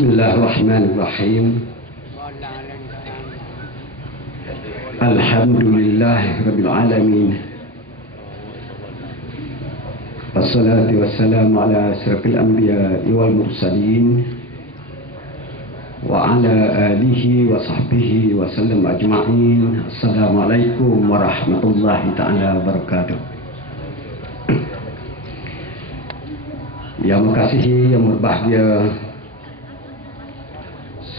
Bismillahirrahmanirrahim. Alhamdulillahirabbil alamin. Wassalatu wassalamu ala asyrafil anbiya'i wal mursalin wa ala alihi wa sahbihi wa sallam ajma'in. Assalamualaikum warahmatullahi ta'ala wabarakatuh. Yang mengasihi, yang berbahagia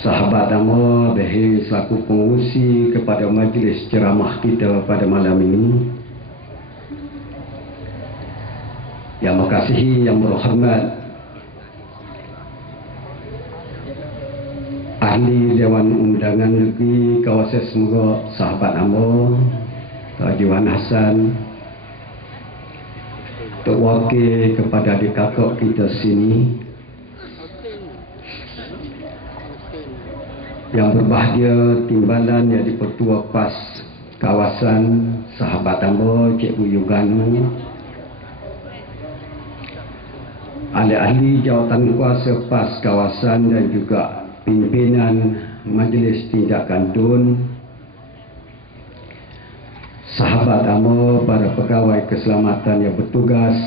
sahabat Amma Bahir selaku pengurusi kepada majlis ceramah kita pada malam ini, yang mengasihi, yang berhormat ahli Dewan Undangan Negeri Kawasan Semerok, sahabat Amma Haji Wan Hassan, terwakil kepada adik kakak kita sini, yang berbahagia timbalan yang di Pertua PAS kawasan sahabat Ambo Cikgu Yuganu, ahli-ahli jawatan kuasa PAS kawasan dan juga pimpinan Majlis Tindakan DUN, sahabat Ambo, para pegawai keselamatan yang bertugas,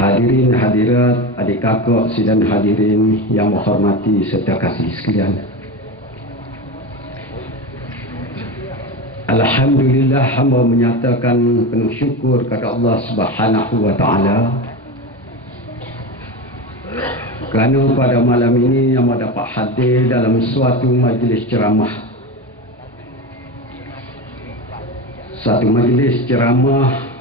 hadirin hadirat, adik kakak sidang hadirin yang menghormati serta kasih sekalian. Alhamdulillah, hamba menyatakan penuh syukur kepada Allah Subhanahu wa taala kerana pada malam ini yang dapat hadir dalam suatu majlis ceramah. Satu majlis ceramah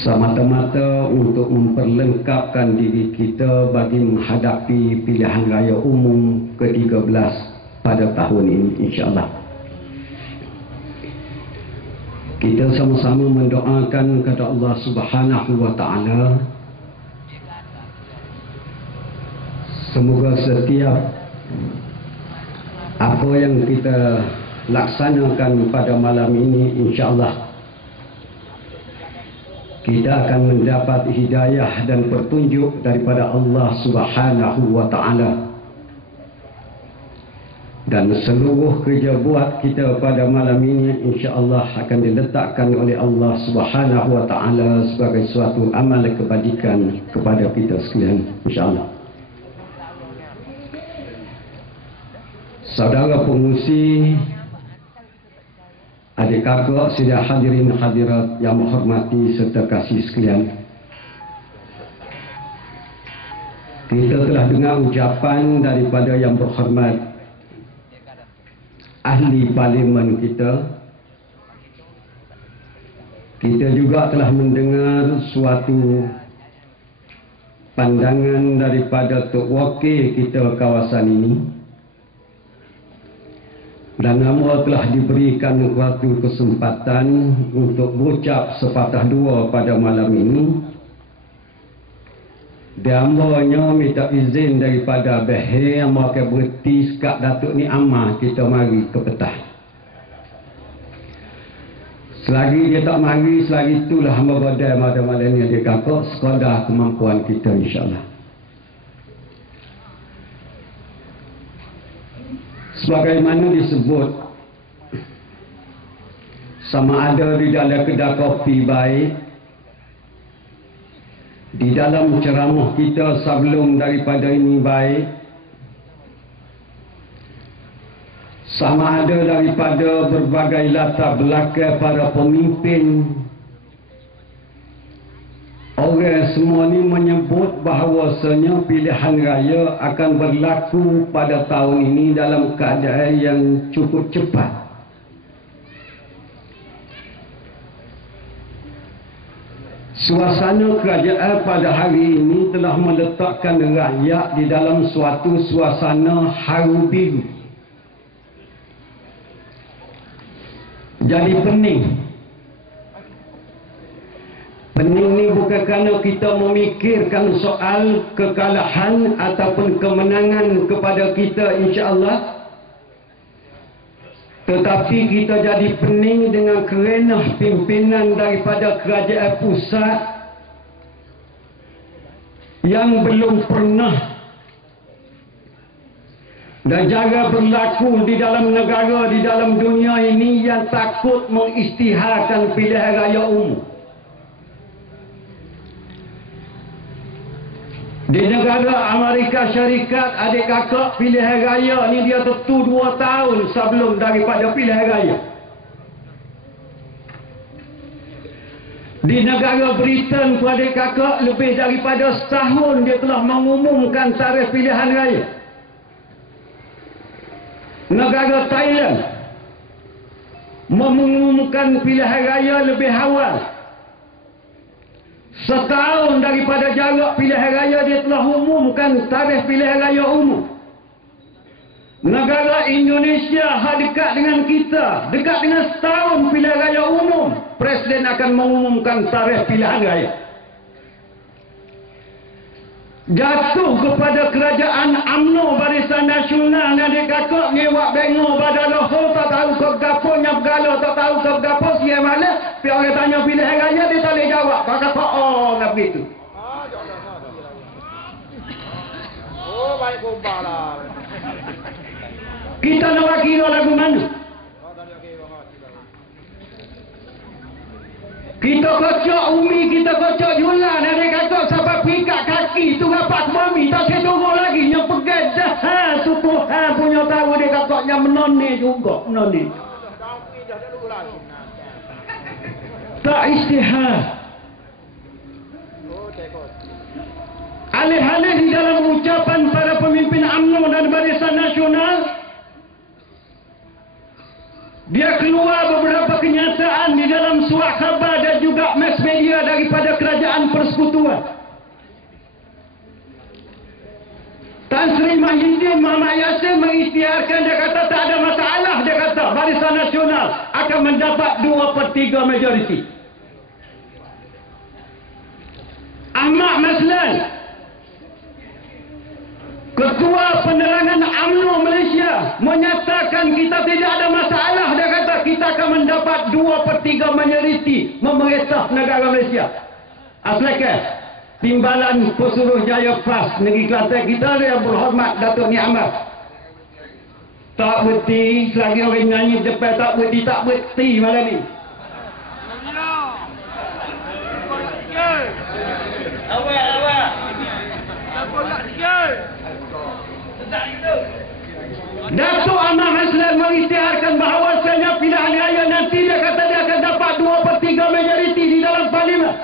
semata-mata untuk memperlengkapkan diri kita bagi menghadapi pilihan raya umum ke-13 pada tahun ini, insya-Allah. Kita sama-sama mendoakan kepada Allah Subhanahu wa taala semoga setiap apa yang kita laksanakan pada malam ini, insya-Allah kita akan mendapat hidayah dan petunjuk daripada Allah Subhanahu wa taala, dan seluruh kerja buat kita pada malam ini insya-Allah akan diletakkan oleh Allah Subhanahu wa taala sebagai suatu amal kebajikan kepada kita sekalian, insya-Allah. Saudara pengurusi, adik kakak sidang hadirin hadirat yang menghormati serta kasih sekalian, kita telah dengar ucapan daripada yang berhormat ahli parlimen kita. Kita juga telah mendengar suatu pandangan daripada tok wakil kita kawasan ini, dan Amma telah diberikan suatu kesempatan untuk berucap sepatah dua pada malam ini. Dan Amma minta izin daripada Bahir, Amma akan berhenti sekat Datuk ni Amma kita mari ke petang. Selagi dia tak mari, selagi itulah Amma badai pada malam ni dia kakak sekadar kemampuan kita, insya-Allah. Sebagaimana disebut, sama ada di dalam kedai kopi baik, di dalam ceramah kita sebelum daripada ini baik, sama ada daripada berbagai latar belakang para pemimpin, orang semua ni menyebut bahawasanya pilihan raya akan berlaku pada tahun ini dalam keadaan yang cukup cepat. Suasana kerajaan pada hari ini telah meletakkan rakyat di dalam suatu suasana haru biru. Jadi pening. Pening ni bukan kerana kita memikirkan soal kekalahan ataupun kemenangan kepada kita, insya-Allah. Tetapi kita jadi pening dengan kerana pimpinan daripada kerajaan pusat yang belum pernah dan jaga berlaku di dalam negara, di dalam dunia ini yang takut mengisytiharkan pilihan raya umum. Di negara Amerika Syarikat, adik kakak pilihan raya ni dia tentu 2 tahun sebelum daripada pilihan raya. Di negara Britain, adik kakak, lebih daripada setahun dia telah mengumumkan tarikh pilihan raya. Negara Thailand mengumumkan pilihan raya lebih awal. Setahun daripada jarak pilihan raya dia telah umumkan tarikh pilihan raya umum. Negara Indonesia dekat dengan kita, dekat dengan setahun pilihan raya umum, Presiden akan mengumumkan tarikh pilihan raya. Jatuh kepada kerajaan UMNO Barisan Nasional ni adik kakak ngewak bengok badan lohor tak tahu ke gapo nyap gala tak tahu ke gapo sia mana pi orang tanya pilihan raya dia tak boleh jawab kata oh nak begitu. Oh baik gombala. Kita nak kira lagu mana? Kita kocok umi, kita kocok julan. Ada kata sampai pikat kaki tu rapat mami. Tak saya tunggu lagi. Yang pegang dah. Tu Tuhan punya tahu dia katanya menoni juga. Menoni. Tak istihad. Alih-alih di dalam ucapan para pemimpin UMNO dan Barisan Nasional, dia keluar beberapa kenyataan di dalam surat khabar dan juga mass media daripada kerajaan persekutuan. Tan Sri Mahyudin Muhammad Yassin mengisytiharkan, dia kata tak ada masalah, dia kata Barisan Nasional akan mendapat 2/3 majoriti. Ahmad Maslan, Ketua Penerangan UMNO Malaysia, menyatakan kita tidak ada masalah. Dia kata kita akan mendapat 2/3 majoriti memerintah negara Malaysia. Asalkan Timbalan Pesuruhjaya PAS Negeri Kelantan kita yang berhormat Datuk Ni Ahmad tak berhenti selagi orang nyanyi depan tak berhenti malam ni. Awak Datuk Ahmad Maslan mengisytiharkan bahawasanya pilihan raya nanti dia kata dia akan dapat 2/3 majoriti di dalam parlimen.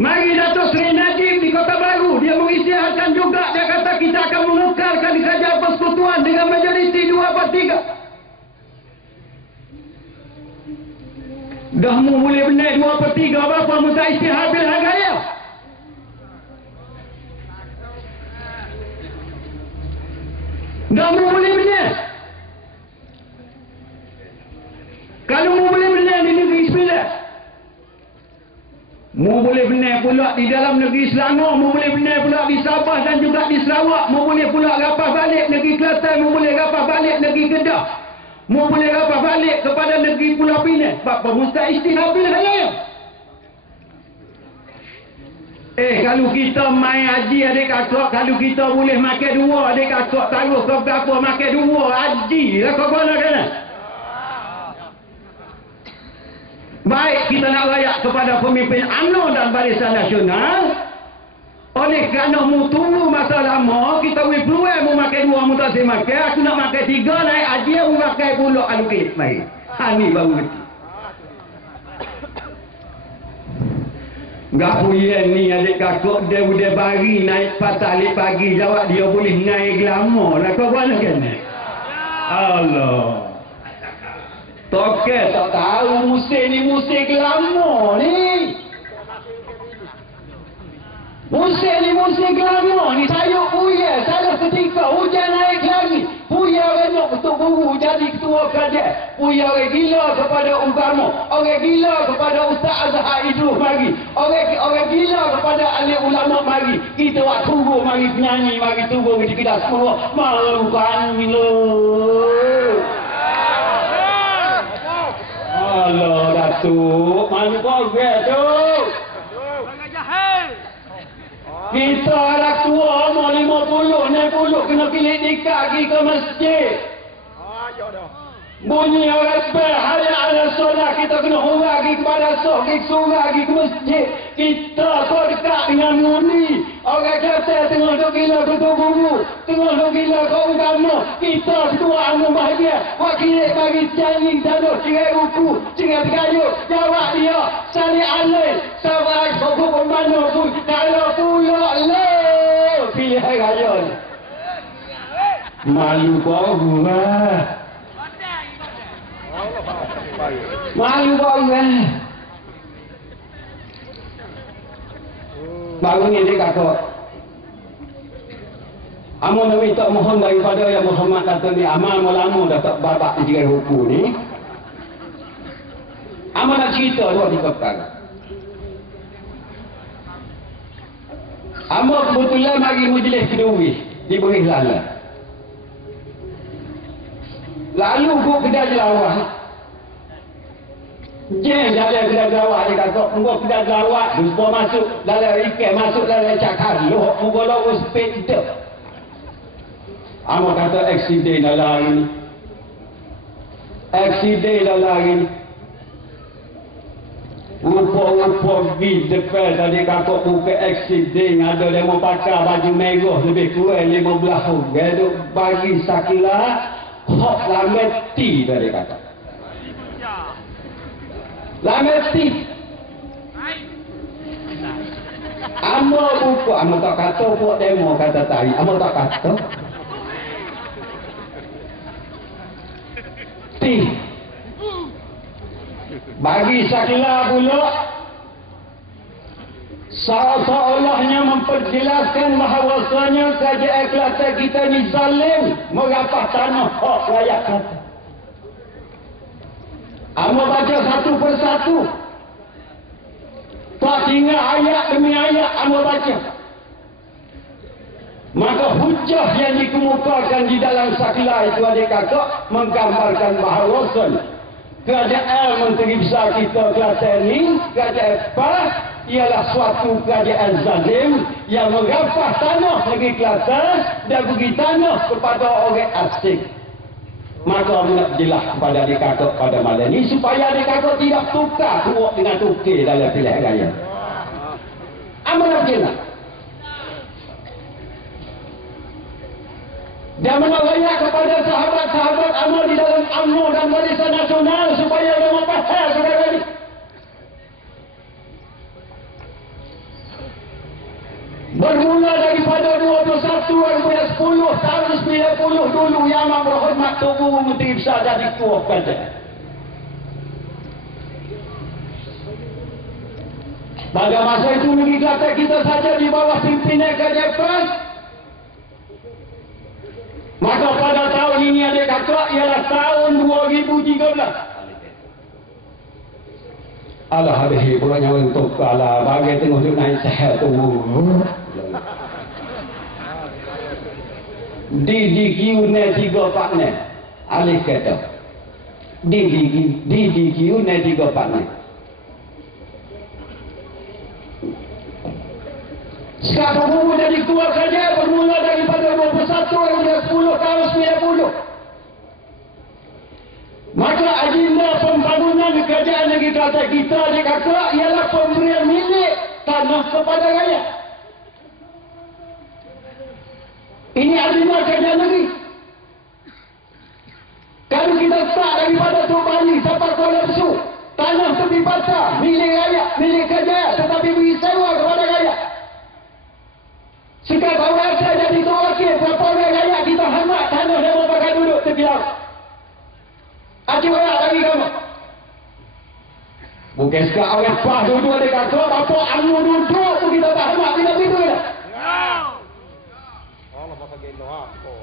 Mari Datuk Seri Najib di Kota Baru, dia mengisytiharkan juga, dia kata kita akan mengekalkan kerajaan persekutuan dengan majoriti 2/3. Dah mu boleh benar 2/3 berapa mu tak isytihar pilihan raya? Dah mu boleh benar. Kalau mu boleh benar di negeri Sembilan, mu boleh benar pula di dalam negeri Selangor, mu boleh benar pula di Sabah dan juga di Sarawak, mu boleh pula rapah balik negeri Kelantan, mu boleh rapah balik negeri Kedah, mu boleh rapah balik kepada negeri Pulau Pinang. Apa mu tak isytihar pilihan raya? Kalau kita main haji adik kakak, kalau kita boleh makan dua adik kakak, taruh ke berapa makan dua haji lah kau mana kena. Baik kita nak rayak kepada pemimpin UMNO dan Barisan Nasional, oleh kerana mu tunggu masa lama, kita boleh peluang mu makan dua, mu tak boleh makan, aku nak makan 3 naik haji, mu makan pulak alukit. Mari. Ni baru ngerti. Gak puyen ni adik kakak dia udah bari naik patah alik pagi, jawab dia boleh naik glamour lah kau mana kena. Allah. Toke tak tahu musim ni musim glamour ni. Musim ni musim glamour ni, sayur puya, saya ketika hujan naik lagi, puya renok untuk guru jadi ketua kerajaan, puya orang gila kepada umpama, orang gila kepada Ustaz Azhar Idrus mari, orang gila kepada ahli ulama mari, kita buat tunggu mari penyanyi, mari tunggu kita semua malu kami lo. Allah Datuk, mana kau tu? Kita anak tua umur 50, 60 kena pilih nikah pergi ke masjid. Bunyi orang berhaya ala solat, kita kena hurah pergi kepada soh, pergi surah, pergi ke masjid. Kita kau dekat dengan muni. Orang kata tengah duk gila tutup guru, tengah duk gila kau agama. Kita kedua anu bahagia. Wakil bagi janji tanuh cerai buku, cerai berkayut. Jawab dia, salih alaih, sabar buku pembantu pun. Kalau pulak lah, pilih raya ni. Malu bau lah. Malu bau lah. Baru ni dia kata, amun nak minta mohon daripada yang Muhammad kata ni, amal lama dah tak babak di jiran hukum ni. Amal nak cerita 2-3 perkara. Amal kebetulan bagi majlis kedua diberi lala. Lalu buat kedai jelawah. Jeng jalan kedai jelawah dia kata, buat kedai jelawah, jumpa masuk dalam ikan, masuk dalam cakar, loh, muka sepit itu. Amal kata aksiden dalam hari ni. Aksiden dalam hari ni. Rupa-rupa bis depan tadi kata buka aksiden, ada yang mau pakai baju merah lebih kurang 15 orang. Dia bagi sakilah, hok lameti tadi kata. Lameti. Amo buku, amo tak kata buat demo kata tadi, amo tak kata. Ti. Bagi sakila pula seolah-olahnya memperjelaskan bahawasanya kerajaan Kelantan kita ni zalim merapah tanah hak rakyat kata. Amo baca satu persatu. Tak tinggal ayat demi ayat amo baca. Maka hujah yang dikemukakan di dalam sakila itu adik kakak menggambarkan bahawasanya kerajaan Menteri Besar kita Kelantan ini, kerajaan PAS ialah suatu kerajaan zalim yang merapah tanah negeri Kelantan dan bagi tanah kepada orang asing. Maka nak jelas kepada adik kakak pada malam ini supaya adik kakak tidak tukar tuak dengan tukir dalam pilihan raya. Amanah jelas. Dan menolak kepada sahabat-sahabat amal di dalam UMNO dan Barisan Nasional supaya dia memahami saudara ini. Bermula daripada 21 daripada 10 tahun 90 dulu Yang Amat Berhormat Tugu Menteri Besar jadi ketua kerajaan. Pada masa itu negeri Kelantan kita saja di bawah pimpinan kerajaan PAS. Maka pada tahun ini adik kakak ialah tahun 2013. Alah hadih pulaknya untuk alah bagi tengok dia naik sehat tu. DDQ ni 3 partner. Alih kata. DDQ ni 3 partner. Sekarang bermula jadi ketua kerajaan bermula daripada 21 hingga 10 tahun 90. Maka agenda pembangunan kerajaan negeri Kelantan kita adik kakak ialah pemberian milik tanah kepada rakyat. Ini agenda kerajaan negeri. Kalau kita start daripada Tok Bali sampai Kuala Besar, tanah tepi pantai milik rakyat, milik kerajaan tetapi beri sewa kepada rakyat. Sekarang orang saya jadi tua wakil, berapa orang rakyat kita hamat tanah dan mereka duduk tepi laut. Acik orang lagi kamu. Bukan sekarang orang PAS duduk dia kata, apa anu duduk pun kita tak hamat, kita begitu ke tak? Allah pasal gelo apa?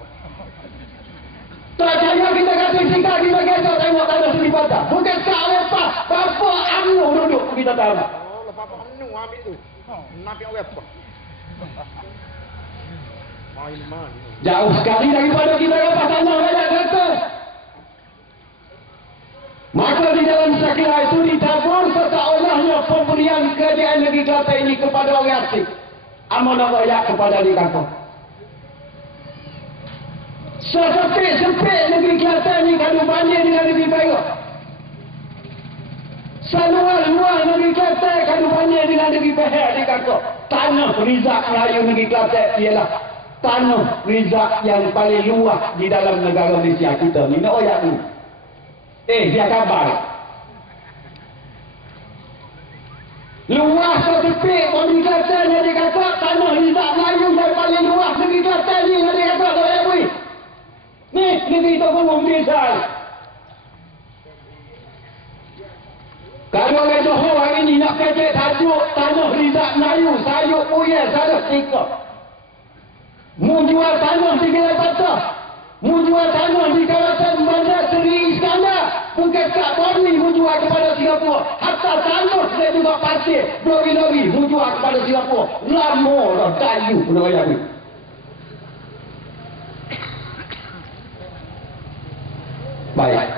Tak percaya kita kata sikap kita kata tengok tanah tepi pantai. Bukan sekarang orang PAS, berapa anu duduk pun kita tak hamat. Allah apa anu ambil tu. Nabi orang PAS. Jauh sekali daripada kita dapat tanah rakyat kata. Maka di dalam sakila itu ditabur seolah-olahnya pemberian kerajaan negeri Kelantan ini kepada orang asing. Amal nak royak kepada di kampung. Sempit-sempit negeri Kelantan ni kalau banding dengan negeri Perak. Seluar-luar negeri Kelantan kalau banding dengan negeri Perak di kampung. Tanah rizak Melayu negeri Kelantan ialah tanah rizak yang paling luas di dalam negara Malaysia kita ni. Nak royak ni. Dia kabar. Luas sempit negeri Kelantan yang dia kata tanah rizak Melayu yang paling luas negeri Kelantan ni yang dia kata tak boleh. Ni negeri tu pun besar. Kalau orang Johor hari ni nak kecek tajuk tanah rizak Melayu, sayuk puya salah tiga. Mu jual tanah di Gerai Patah, mu jual tanah di kawasan Bandar Seri Iskandar, bukan tak Borni mu jual kepada Singapura. Hatta tanah saya juga pasir, lori-lori mu jual kepada Singapura. Lama dah kayu pun bayar ni. Baik.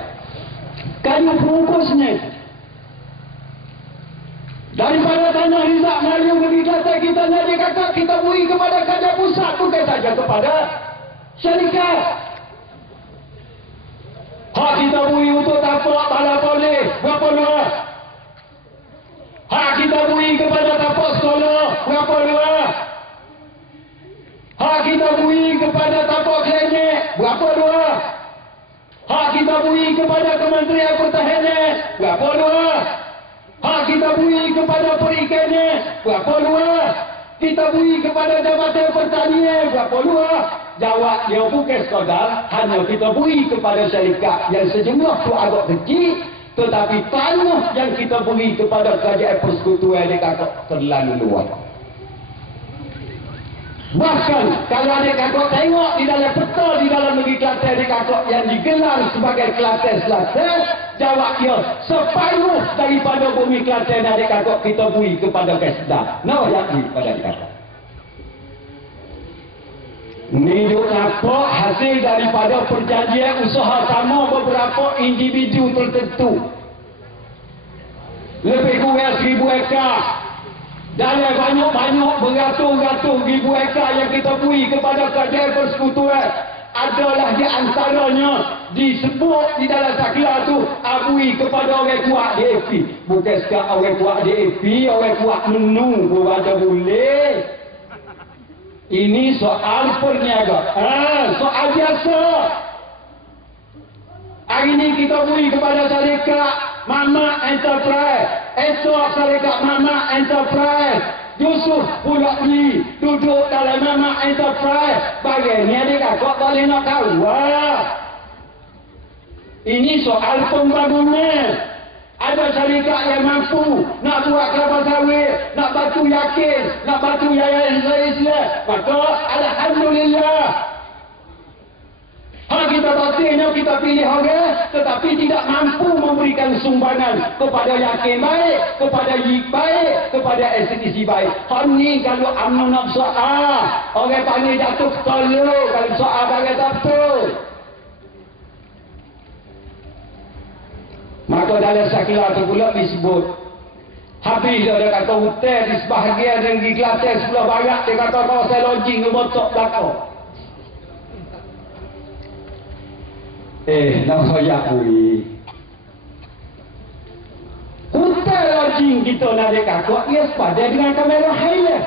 Kayu bungkusnya. Daripada tanah rizak Melayu negeri Kelantan kita nak dikata kita beri kepada kerajaan pusat, bukan saja kepada syarikat. Hak kita beri untuk tapak bala polis, berapa luar? Hak kita beri kepada tapak sekolah, berapa luar? Hak kita beri kepada tapak klinik, berapa luar? Hak kita beri kepada Kementerian Pertahanan, berapa luar? Hak kita beri kepada perikanan, berapa luas? Kita beri kepada Jabatan Pertanian, berapa luas? Jawab dia bukan sekadar hanya kita beri kepada syarikat yang sejumlah tu agak kecil, tetapi tanah yang kita beri kepada kerajaan persekutuan dia kata terlalu luas. Bahkan kalau adik kakak tengok di dalam peta di dalam negeri Kelantan adik kakak yang digelar sebagai Kelantan Selatan, jawab dia separuh daripada bumi Kelantan adik kakak kita beri kepada Kedah. Nah, yakni kepada adik kakak. Ini nampak hasil daripada perjanjian usaha sama beberapa individu tertentu. Lebih kurang 1,000 ekar. Dalam banyak-banyak beratus-ratus ribu ekar yang kita beri kepada kerajaan persekutuan adalah di antaranya disebut di dalam saklar tu abui kepada orang kuat DAP. Bukan sekadar orang kuat DAP, orang kuat menu pun ada boleh. Ini soal perniaga. Soal biasa. Hari ini kita beri kepada syarikat Mama Enterprise. Esok syarikat Mama Enterprise. Yusuf pula ni duduk dalam Mama Enterprise. Bagaimana adik kakak boleh nak tahu? Ini soal pembangunan. Ada syarikat yang mampu nak buat kelapa sawit, nak batu yakin, nak batu yayasan Islam. Maka alhamdulillah. Kita pastinya kita pilih orang tetapi tidak mampu memberikan sumbangan kepada yakin baik, kepada yik baik, kepada STC baik. Ini kalau UMNO nak soal, orang panggil jatuh tolong kalau soal bagai satu. Maka dalam saklar itu pula disebut habis dia kata hotel di sebahagian negeri Kelantan sebelah barat dia kata kawasan lodging ke botok belakang. Nak soyak bui. Hotel lodging kita nak ada kakak, ia sepadan dengan kamera highlight.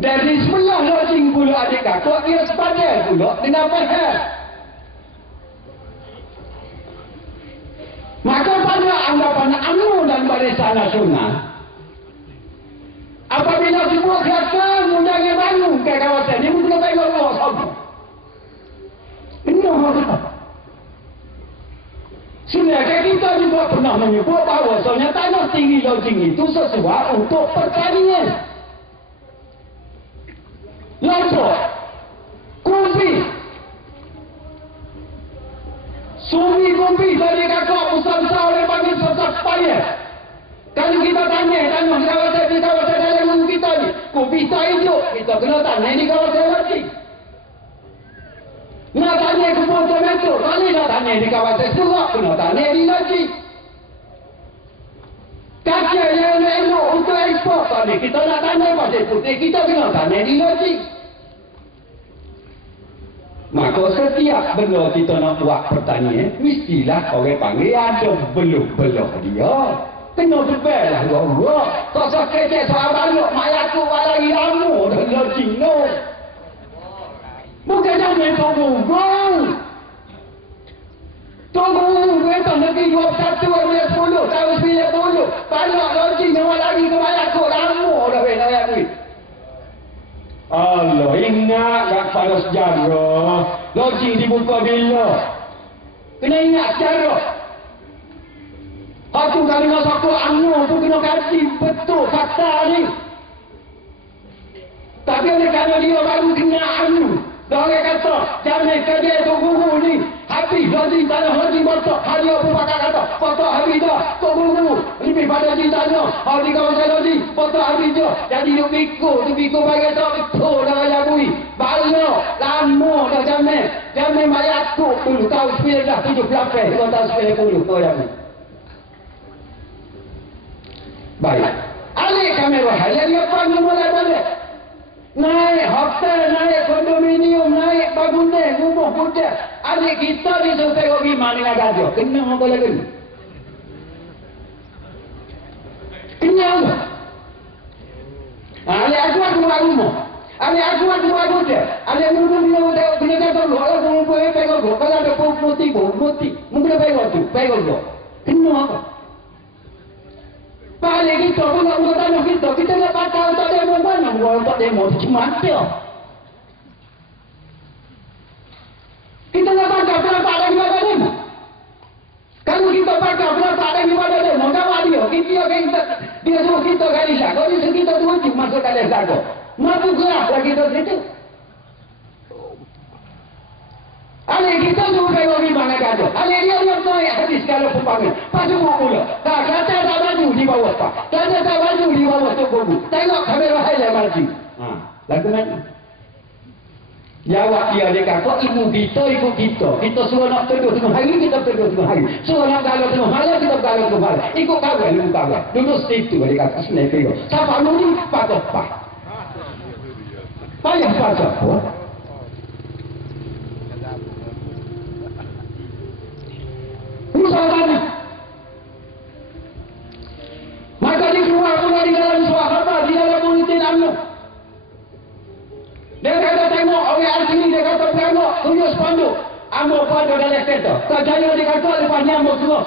Dari sebelah lodging pula adik kakak, ia sepadan pula dengan pahal. Maka pada anggapan UMNO dan Barisan Nasional, apabila sebuah kereta mundangi bangun ke kawasan ini, mungkin tak ingat bawah sahabat. Ini apa? Sebenarnya kita juga pernah menyebut bahawa soalnya tanah tinggi lodging itu sesuai untuk pertanian. Lombok, Kumpi, Sumi Kumpi dari kakak besar-besar oleh panggil sesat payah. Kalau kita tanya tanah di kawasan dalam kita ni, kopi tak hidup, kita kena tanya di kawasan lagi. Nak tanya kebun tomato, mana nak tanya di kawasan Surak, kena tanya di lagi. Kaca yang elok untuk ekspor tadi. Kita nak tanam pasir putih, kita kena tanam di logik. Maka setiap benda kita nak buat pertanian, mestilah orang panggil ada beluk-beluk dia. Kena berbel lah Allah. Kau sekecek soal baluk, mak aku lagi lama dah logik no. Bukan jangan tunggu. Tunggu, kita negeri 21, 10, tahun 90. Baluk logik nama lagi ke mak aku lama dah benar duit. Allah, ingat tak pada sejarah. Logik dibuka bila? Kena ingat sejarah. Aku kali nak satu anu tu kena kaji betul fakta ni. Tapi oleh kerana dia baru kena anu. Dia kata, jangan kerja tu guru ni. Habis lagi tanah lagi botak. Hari apa pakar kata, botak habis dah. Tu guru. Lebih pada cintanya. Hari kawasan lagi, botak habis dah. Jadi dia tu pikul bagi tak betul dah raya bui. Balok, lama dah jamin. Jamin bayar tu dulu. Tahun 1978. Tahun 1990. Tahu jamin. Baik. Alik kamera yang dia panggil mulai-mulai. Naik hotel, naik kondominium, naik bangunan, rumah budak. Adik kita disuruh tengok bima dengan gajah. Kena apa lagi? Kena apa? Adik aku buat rumah. Adik aku buat budak. Adik muda tengok kena jatuh lu. Kalau kumpul pegol lu. Kalau ada putih. Mungkin pegol tu. Pegol lu. Kena apa? Balik kita pun nak buka tanah kita nak patah untuk demo mana? Bukan untuk demo itu cuma dia. Kita nak patah kenapa ada di mana demo? Kalau kita patah kenapa ada di mana demo? Nama dia suruh kita kali lah. Kalau dia suruh kita tu wajib masuk kali lah. Mampu gerak lah kita situ. Adik kita suruh tengok di mana kata. Adik dia naik hadis kalau pembangun. Pasuk pula. Tak kata tak baju di bawah tak. Kata tak baju di bawah tu buku. Tengok kamera highlight maju. Lagu mana? Jawab dia kata, ibu kita ikut kita. Kita suruh nak teduh tengah hari, kita teduh tengah hari. Suruh nak galau tengah malam, kita galau tengah malam. Ikut kawan, ikut kawan. Duduk situ dia kata, sebenarnya tengok. Siapa nuni, patah pah. Payah patah pah. Usaha maka dia keluar di dalam sahabat, di dalam politik anu. Dia kata tengok orang sini, dia kata tengok tujuh spanduk. Ambo pada dalam kereta. Kajaya dia kata lepasnya ambo semua.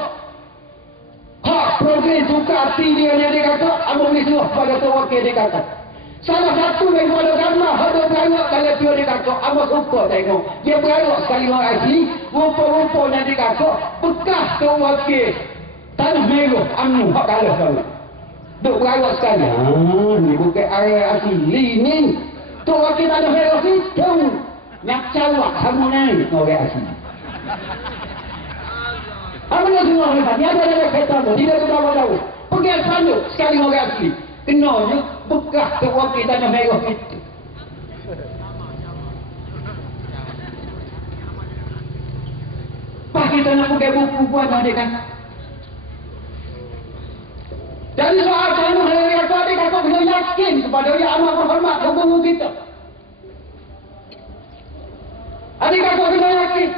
Hak progres suka hati dia kata ambo ni semua pada tu wakil dia kata. Salah satu daripada gambar ada berayok dalam dia kata ambo suka tengok. Dia berayok sekali orang asli, rupa-rupanya dia kata bekas tu wakil tanah merah amnu hak kalah sekali. Duk berayok sekali. Ni bukan area asli ni. Tu wakil tanah merah itu. Nak cawak sama naik orang asli. Apa yang semua orang ni ada dalam kereta tu. Tidak tahu. Pergi spanduk sekali orang asli. Kenanya bekas tu wakil tanah merah itu. Pak kita nak pakai buku buat adik kan. Jadi soal tanah yang tadi kata kena yakin kepada yang amat berhormat ke guru kita. Adik kata kena yakin.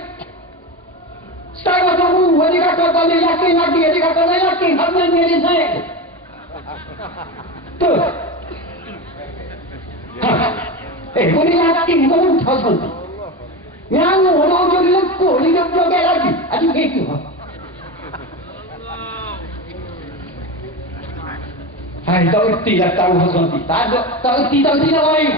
Setelah guru, adik kata kena yakin lagi, adik kata kena yakin. Apa yang dia saya? Tuh. Boleh yakin, boleh tahu. Yang orang jadi lekuk, dia joget lagi. Adik gitu. Hai, tak erti dah tahu Hasan. Tak ada, tak erti nak lain.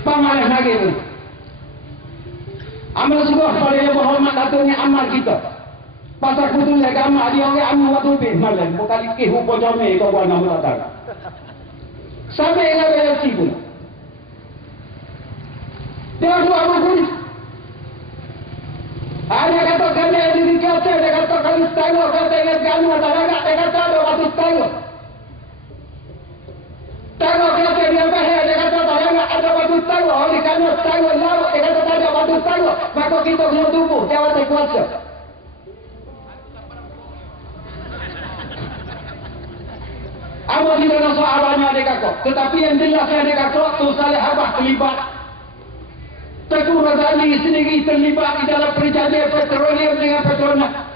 Pamalah lagi tu. Amal sebuah pada yang berhormat katanya amal kita. Pasal kutul agama dia orang amal waktu lebih malam. Bukan ikih rupa jami kau buat nama datang. Sampai dengan relasi pun. Dia buat apa pun. Dia kata kami ada di kata, dia kata kami tengok, kata ingat kami ada agak, dia kata ada waktu tengok. Tengok kata dia bahaya, dia kata ada waktu tengok, oleh kerana tengok laut, dia kata tak ada waktu tengok, maka kita kena tunggu, jawatan kuasa. apa tidak ada sahabatnya adik kakak. Tetapi yang jelasnya adik kakak tu Saleh Abah terlibat. Tengku Razali sendiri terlibat di dalam perjanjian petroleum dengan Petronas.